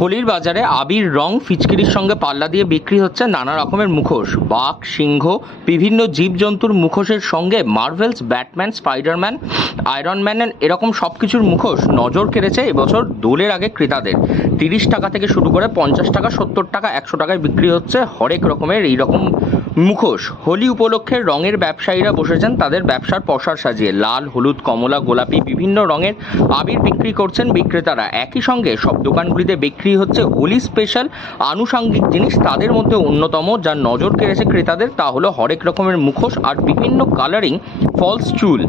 হোলির বাজারে আবির রং ফিচকিরির সঙ্গে পাল্লা দিয়ে বিক্রি হচ্ছে নানা রকমের মুখোশ। বাঘ, সিংহ, বিভিন্ন জীবজন্তুর মুখোশের সঙ্গে Marvels, Batman, Spiderman, Iron Man এরকম সব কিছুর মুখোশ নজর কেড়েছে এবছর দোলের আগে ক্রেতাদের। 30 টাকা থেকে শুরু করে 50 টাকা, 70 টাকা, 100 টাকায় বিক্রি হচ্ছে হরেক রকমের এইরকম মুখোশ। হোলি উপলক্ষে রঙের ব্যবসায়ীরা বসেছেন তাদের ব্যবসার পসরা সাজিয়ে। লাল, হলুদ, কমলা, গোলাপি বিভিন্ন রঙের আবির বিক্রি করছেন বিক্রেতারা। একই সঙ্গে সব দোকানগুলিতে বিক্রি হচ্ছে হোলি স্পেশাল আনুষঙ্গিক জিনিস। তাদের মধ্যে অন্যতম যা নজর কেড়েছে ক্রেতাদের তা হলো হরেক রকমের মুখোশ আর বিভিন্ন কালারিং ফলস চুল।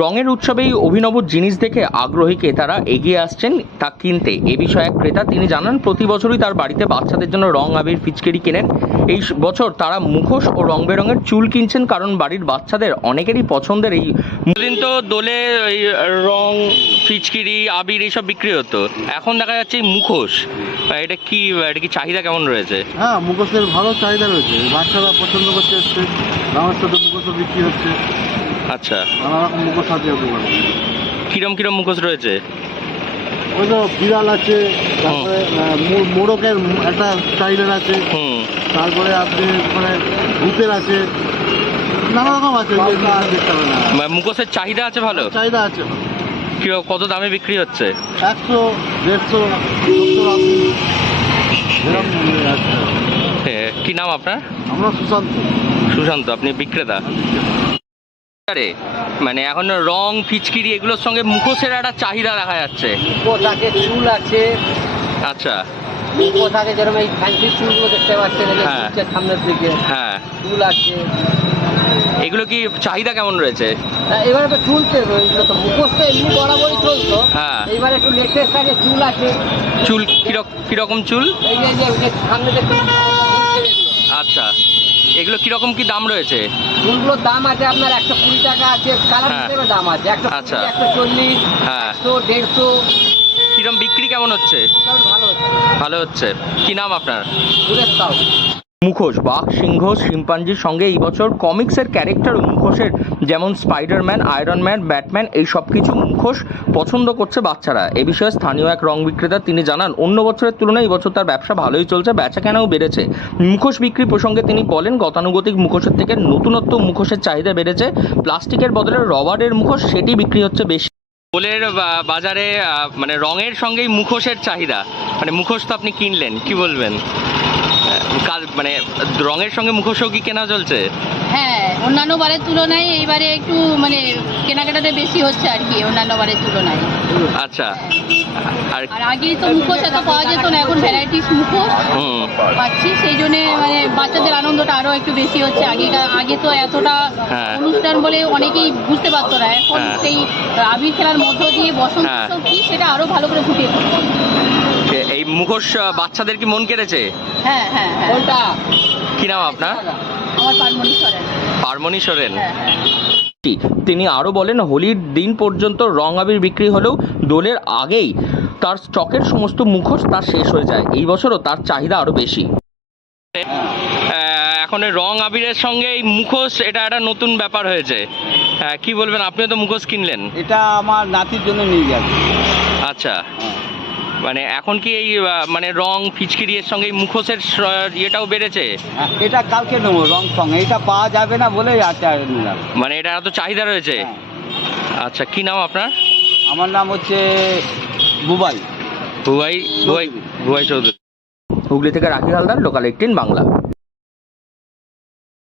রঙের উৎসবেই অভিনব জিনিস দেখে আগ্রহী ক্রেতারা এগিয়ে আসছেন তা কিনতে। এ বিষয়ে এক ক্রেতা তিনি জানান, প্রতি বছরই তার বাড়িতে বাচ্চাদের জন্য রং, আবির, ফিচকারি কেনেন। এই বছর তারা মুখোশ ও রং বেরঙের চুল কিনছেন, কারণ বাড়ির বাচ্চাদের অনেকেরই পছন্দের। এই দিন তো দোলে এই রং, ফিচকিরি, আবির এইসব বিক্রি হতো, এখন দেখা যাচ্ছে এই মুখোশ। এটা কি চাহিদা কেমন রয়েছে? হ্যাঁ, মুখোশের ভালো চাহিদা রয়েছে, বাচ্চারা পছন্দ করতে এসছে, রঙের সাথে মুখোশও বিক্রি হচ্ছে। আচ্ছা, নানা রকম মুখোশ আছে ওখানে। কিরম মুখোশ রয়েছে? ওই তো বিড়াল আছে, তারপরে মোড়কের একটা স্টাইলের আছে, তারপরে আপনি মানে ভূতের আছে, নানা রকম আছে। মুখোশের চাহিদা আছে, ভালো চাহিদা আছে। কত দামে বিক্রি হচ্ছে? 100, 150, 70, 80। কি নাম আপনার? আমরা সুশান্ত। আপনি বিক্রেতা? মানে এখন রং, ফিচকিরি এগুলোর সঙ্গে মুখোশের একটা চাহিদা দেখা যাচ্ছে। মুখোশ আছে, চুল আছে। আচ্ছা, মুখোশ আছে, যেরকম এই ফ্যান্সি চুলগুলো দেখতে পাচ্ছেন সামনের দিকে। হ্যাঁ, চুল আছে। এগুলো কি চাহিদা কেমন রয়েছে? এবারে তো চুলতে এগুলো তো মুখোশটা এমনি বরাবরই চলতো। হ্যাঁ, এবারে একটু লেটেস্ট আছে, চুল আছে। চুল কিরকম চুল? এই যে সামনে দেখতে। আচ্ছা, এগুলো কিরকম কি দাম রয়েছে? চুলগুলোর দাম আছে আপনার 120 টাকা আছে, কালার হিসেবে দাম আছে 140, 140, 100, 150। কিরকম বিক্রি কেমন হচ্ছে? ভালো হচ্ছে। কি নাম আপনার? মুখোশ, বাঘ, সিংহ, শিম্পাঞ্জির সঙ্গে এই বছর কমিক্সের ক্যারেক্টার ও মুখোশের, যেমন স্পাইডারম্যান, আয়রন ম্যান, ব্যাটম্যান এই সব কিছু মুখোশ পছন্দ করছে বাচ্চারা। এ বিষয়ে স্থানীয় এক রং বিক্রেতা তিনি জানান, অন্য বছরের তুলনায় এই বছর তার ব্যবসা ভালোই চলছে, বেচাকেনাও বেড়েছে। মুখোশ বিক্রি প্রসঙ্গে তিনি বলেন, গতানুগতিক মুখোশের থেকে নতুনত্ব মুখোশের চাহিদা বেড়েছে। প্লাস্টিকের বদলে রবারের মুখোশ, সেটি বিক্রি হচ্ছে বেশি। দোলের বাজারে মানে রঙের সঙ্গেই মুখোশের চাহিদা। মানে মুখোশ তো আপনি কিনলেন, কি বলবেন? মানে রঙের সঙ্গে মুখোশও কি কেনা চলছে? হ্যাঁ, অন্যান্য বারের তুলনায় এইবারে একটু মানে কেনাকাটাতে বেশি হচ্ছে আর কি, অন্যান্য বারের তুলনায়। আচ্ছা, আর আগেই তো মুখোশ এত পাওয়া যেত না, এখন ভ্যারাইটিস মুখোশ পাচ্ছি, সেই জন্য মানে বাচ্চাদের আনন্দটা আরো একটু বেশি হচ্ছে। আগে তো এতটা অনুষ্ঠান বলে অনেকেই বুঝতে পারতো না, এখন সেই আবির খেলার মধ্য দিয়ে বসন্ত উৎসব কি সেটা আরো ভালো করে ফুটিয়ে তুলছে। এই মুখোশ বাচ্চাদের কি মন কেড়েছে? হ্যাঁ হ্যাঁ হ্যাঁ। কোনটা? কি নাম আপনার? আমার পারমনি সরেন। পারমনি সরেন। তিনি আরো বলেন, হোলির দিন পর্যন্ত রং আবির বিক্রি হলেও দোলের আগেই তার স্টকের সমস্ত মুখোশ তার শেষ হয়ে যায়। এই বছরও তার চাহিদা আরো বেশি। এখন রং আবিরের সঙ্গে এই মুখোশ, এটা একটা নতুন ব্যাপার হয়েছে। কি বলবেন? আপনিও তো মুখোশ কিনলেন। এটা আমার নাতির জন্য নিয়ে যাচ্ছি। আচ্ছা, মানে এখন কি এই মানে রং, ফিচকিরি এর সঙ্গে মুখোশের ইয়েটাও বেড়েছে? এটা কালকে নেবো রং সঙ্গে, এটা পাওয়া যাবে না বলে আচ্ছা নিলাম। মানে এটা এত চাহিদা রয়েছে। আচ্ছা, কি নাম আপনার? আমার নাম হচ্ছে বুবাই চৌধুরী। হুগলি থেকে রাখি হালদার, লোকাল 18 বাংলা।